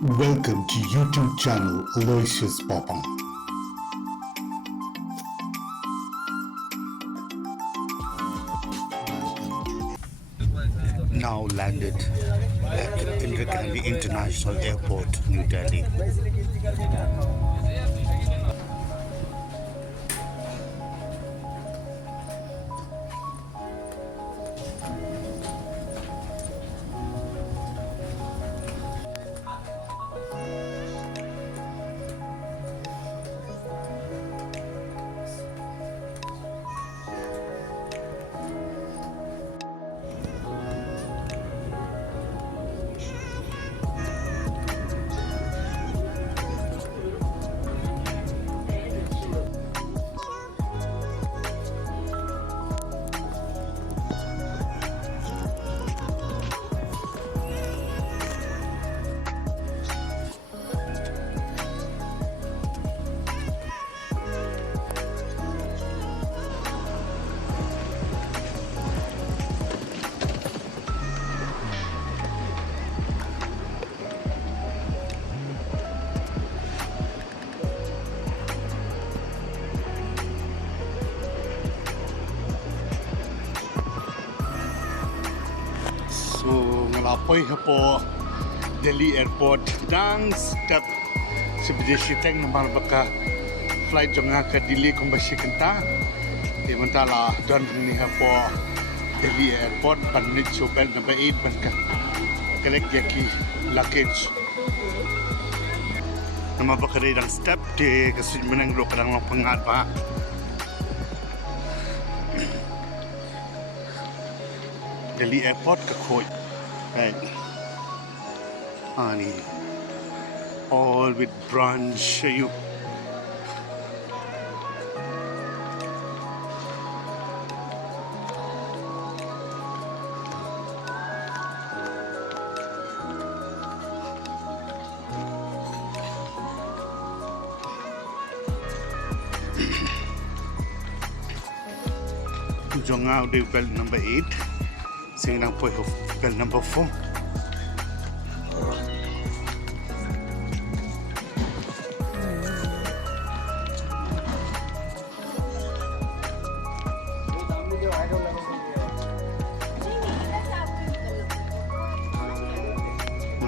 Welcome to YouTube channel Aloysius Popong. Now landed at Indira Gandhi International Airport, New Delhi. So ngalapoy po Delhi Airport dang step sebagai Shiteng namar baka flight jonga ka delay kung basi kanta di mantala don ni po Delhi Airport panit so belt number 8 banka collect yaki luggage nama baka dang step de kasi menang ro kadang lang pangat pa Delhi Airport ka khoi right ani all with brunch you jonga de belt number 8 sing nang poi belt number 4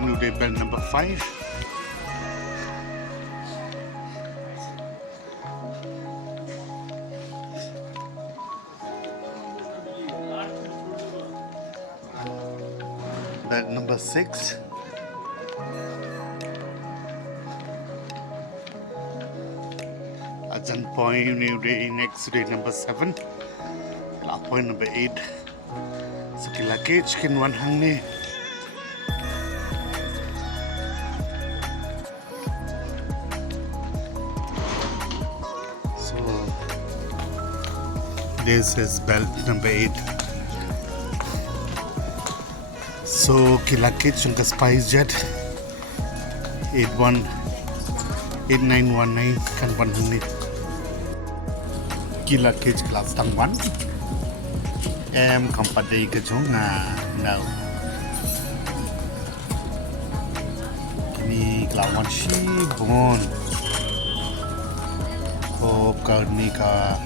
New Day belt number 5 belt number 6 Ajan point New Day next day number 7 la point number 8 sa luggage kin wan hang ni so this is belt number 8 so luggage yung Spice Jet 8919 kan 100 luggage class tang 1 em company ke chung na no kini kelawan shi bon ko karni ka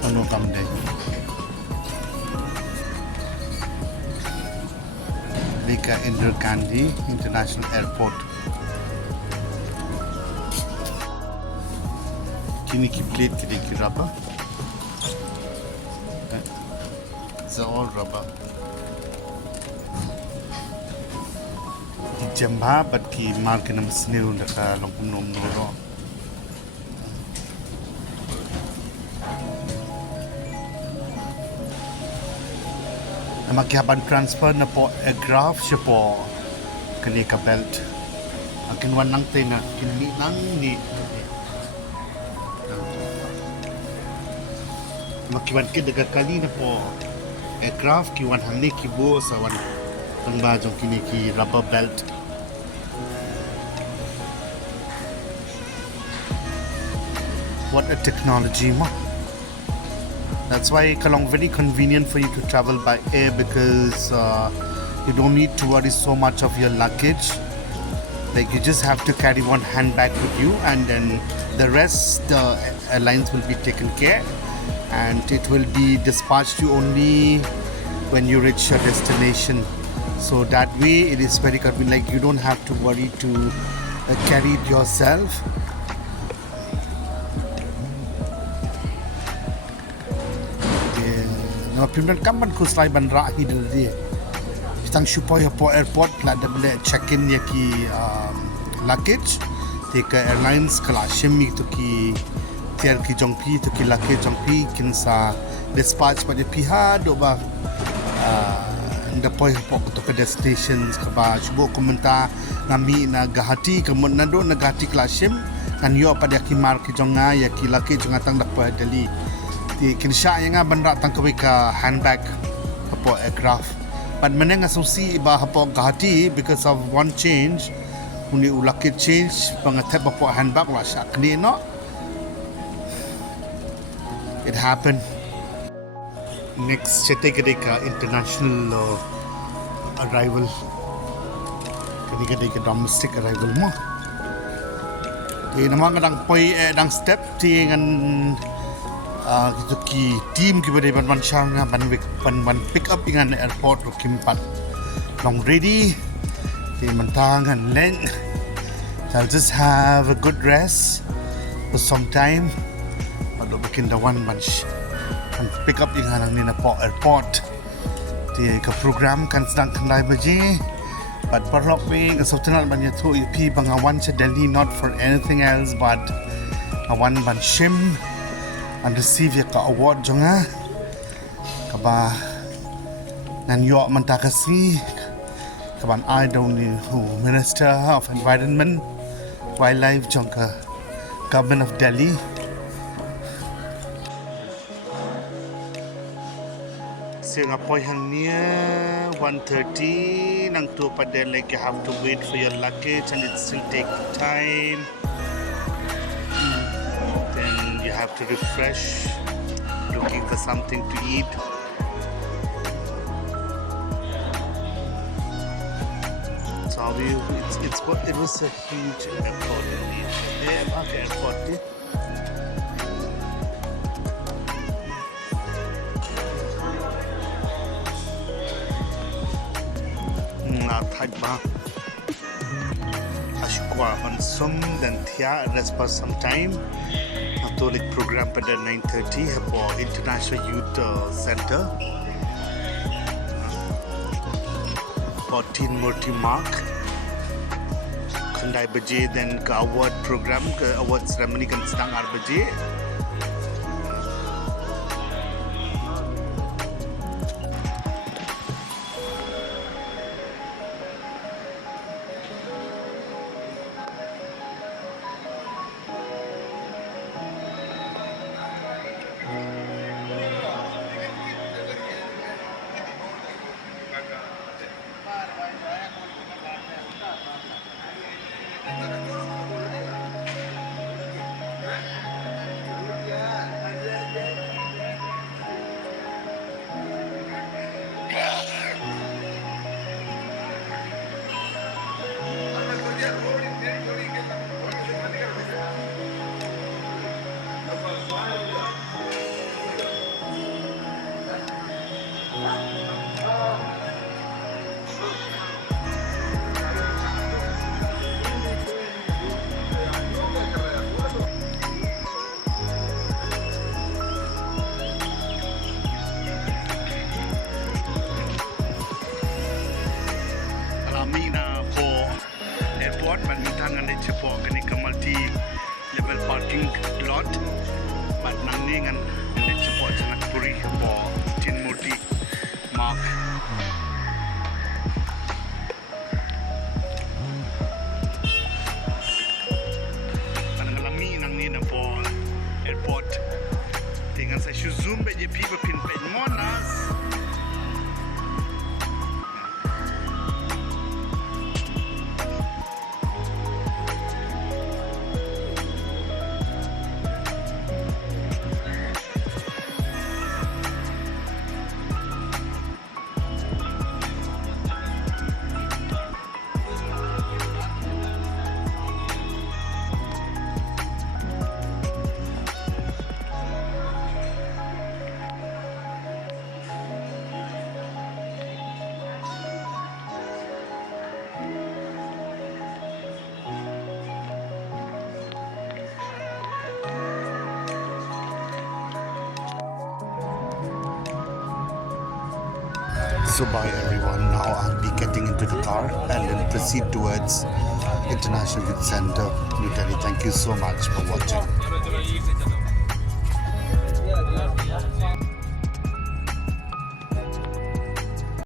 ano kam de Lika Indira Gandhi International Airport. Kini ki plate ki rubber. It's all rubber. Di jamba but ki mark na masnil ndaka longpum nom noro. Magyaban transfer na po aircraft siya po kani ka belt ang kinwan lang tayo na kinli nang ni makiwan ka daga kali na po aircraft kiwan hangni kibo sa wan ang bajong kini ki rubber belt what a technology mo. That's why Kalong very convenient for you to travel by air because you don't need to worry so much of your luggage Like you just have to carry one handbag with you, and then the rest the airlines will be taken care, and it will be dispatched to you only when you reach your destination. So that way it is very convenient. Like you don't have to worry to carry it yourself. Pimpinan kapan ku selai bandara hidup dia. Kita supaya po airport lah ada boleh check in ya ki luggage. Teka airlines kalau shimi tu ki tiar ki jongpi tu ki luggage jongpi kinsa dispatch pada pihak doba nda po airport tu ke destinations kaba cuba komentar nami na gahati kemun nado na gahati kelas shim kan yo pada ki mar ki jonga ya ki luggage jonga tang dapat Delhi. Di kinsya yang bandar tangkawi ka handbag hapo aircraft but meneng asumsi iba hapo gahati because of one change uni ulaki change pangatep hapo handbag la syakni no it happened. Next Shitengmiet international arrival kani domestic arrival mo di nama kadang poi dang step ti ngan gitu ki team ki bade ban syanga ban pick up dengan airport ro kimpat long ready di mentangan leng. I'll just have a good rest for some time baru bikin the one bunch and pick up dengan ni na airport di ke program kan sedang kendai baje but perlok wing asal banyak tu ip bangawan se Delhi not for anything else but awan ban shim and receive ya ka award jonga kaba nan yo mantakasi kaban I don't know who Minister of Environment Wildlife jonga Government of Delhi. Singapore hang near 1:30 nang tu pada like you have to wait for your luggage and it still take time. You have to refresh, looking for something to eat. So it was a huge airport. Airport. Thai ba. Ashkwa on some dan thia rest for some time. Catholic program pada 9:30 hapo International Youth Center 14 Murti Mark kandai baje then ke award program ke award ceremony kan sedang baje parking lot but nangning and let's support Janakpuri for Shitengmiet Mark. Panangalami nangnin po airport. Tingnan sa zoom ba je people pin monas. So bye everyone. Now I'll be getting into the car and then proceed towards International Youth Center, New Delhi. Thank you so much for watching.